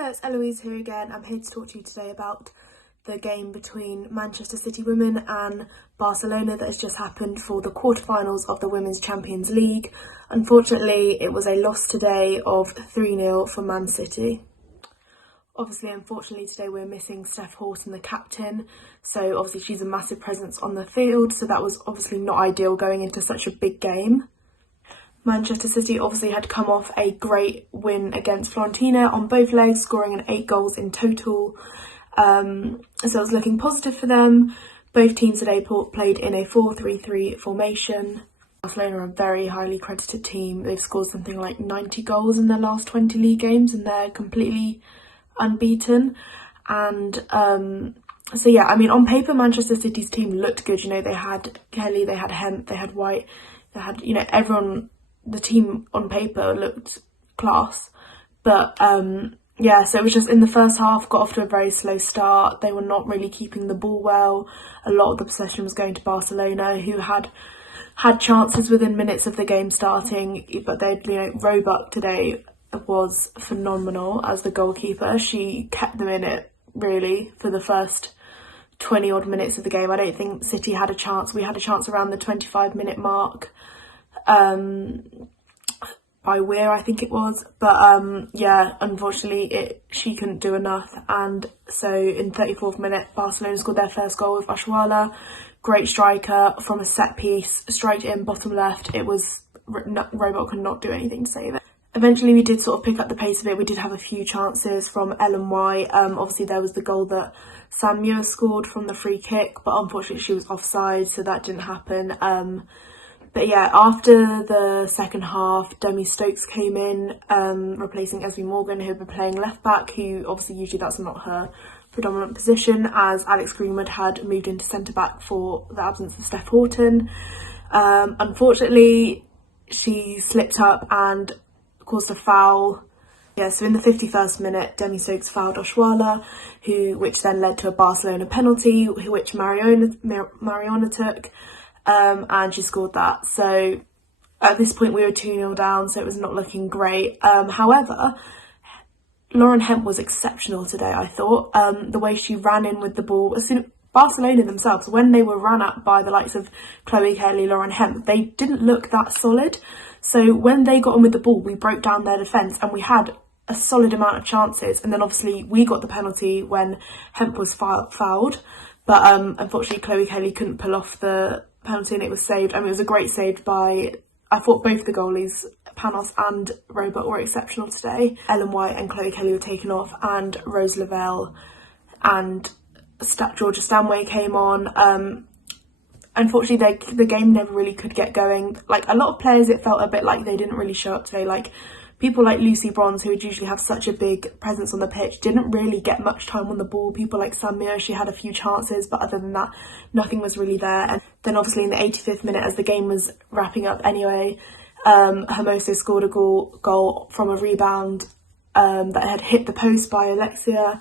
Hello, it's Eloise here again. I'm here to talk to you today about the game between Manchester City women and Barcelona that has just happened for the quarterfinals of the Women's Champions League. Unfortunately, it was a loss today of 3-0 for Man City. Obviously, unfortunately, today we're missing Steph Horton, the captain, so obviously she's a massive presence on the field, so that was obviously not ideal going into such a big game. Manchester City obviously had come off a great win against Fiorentina on both legs, scoring 8 goals in total. So it was looking positive for them. Both teams today played in a 4-3-3 formation. Barcelona are a very highly credited team. They've scored something like 90 goals in their last 20 league games and they're completely unbeaten. And so yeah, I mean, on paper Manchester City's team looked good. You know, they had Kelly, they had Hemp, they had White, they had, you know, everyone. The team on paper looked class, but yeah, so it was just in the first half got off to a very slow start. They were not really keeping the ball well. A lot of the possession was going to Barcelona, who had chances within minutes of the game starting, but they, you know, Roebuck today was phenomenal as the goalkeeper. She kept them in it really for the first 20 odd minutes of the game. I don't think City had a chance. We had a chance around the 25-minute mark. By Weir, I think it was, but yeah, unfortunately she couldn't do enough, and so in 34th minute Barcelona scored their first goal with Oshuala. Great striker from a set piece, straight in bottom left. It was Roebuck could not do anything to save it. Eventually we did sort of pick up the pace of it. We did have a few chances from Ellen White. Obviously there was the goal that Sam Muir scored from the free kick, but unfortunately she was offside, so that didn't happen. But yeah, after the second half, Demi Stokes came in, replacing Esme Morgan, who had been playing left back, who obviously usually that's not her predominant position, as Alex Greenwood had moved into centre back for the absence of Steph Horton. Unfortunately, she slipped up and caused a foul. Yeah, so in the 51st minute, Demi Stokes fouled Oshuala, which then led to a Barcelona penalty, which Mariona took. And she scored that. So at this point we were 2-0 down, so it was not looking great. However, Lauren Hemp was exceptional today, I thought. The way she ran in with the ball, Barcelona themselves, when they were ran at by the likes of Chloe Kelly, Lauren Hemp, they didn't look that solid. So when they got on with the ball, we broke down their defence and we had a solid amount of chances. And then obviously we got the penalty when Hemp was fouled. But unfortunately Chloe Kelly couldn't pull off the penalty and it was saved. I mean, it was a great save by, I thought both the goalies, Panos and Roebuck, were exceptional today. Ellen White and Chloe Kelly were taken off, and Rose Lavelle and Georgia Stanway came on. Unfortunately, the game never really could get going. Like, a lot of players, it felt a bit like they didn't really show up today. Like, people like Lucy Bronze, who would usually have such a big presence on the pitch, didn't really get much time on the ball. People like Sam Muir, she had a few chances, but other than that, nothing was really there. And then obviously in the 85th minute, as the game was wrapping up anyway, Hermoso scored a goal from a rebound that had hit the post by Alexia.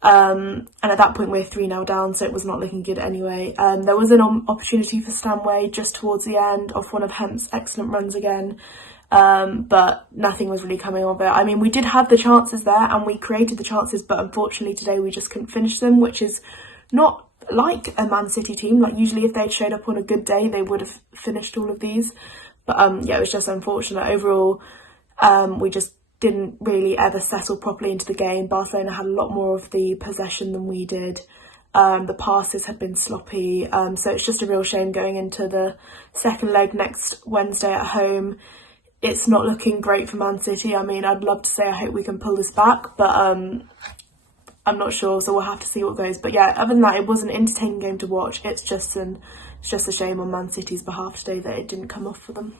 And at that point we're 3-0 down, so it was not looking good anyway. There was an opportunity for Stanway just towards the end off one of Hemp's excellent runs again. But nothing was really coming of it. I mean, we did have the chances there and we created the chances, but unfortunately today we just couldn't finish them, which is not like a Man City team. Like, usually if they'd showed up on a good day, they would have finished all of these. But yeah, it was just unfortunate. Overall, we just didn't really ever settle properly into the game. Barcelona had a lot more of the possession than we did. The passes had been sloppy. So it's just a real shame going into the second leg next Wednesday at home. It's not looking great for Man City. I mean, I'd love to say I hope we can pull this back, but I'm not sure, so we'll have to see what goes. But yeah, other than that, it was an entertaining game to watch. It's just a shame on Man City's behalf today that it didn't come off for them.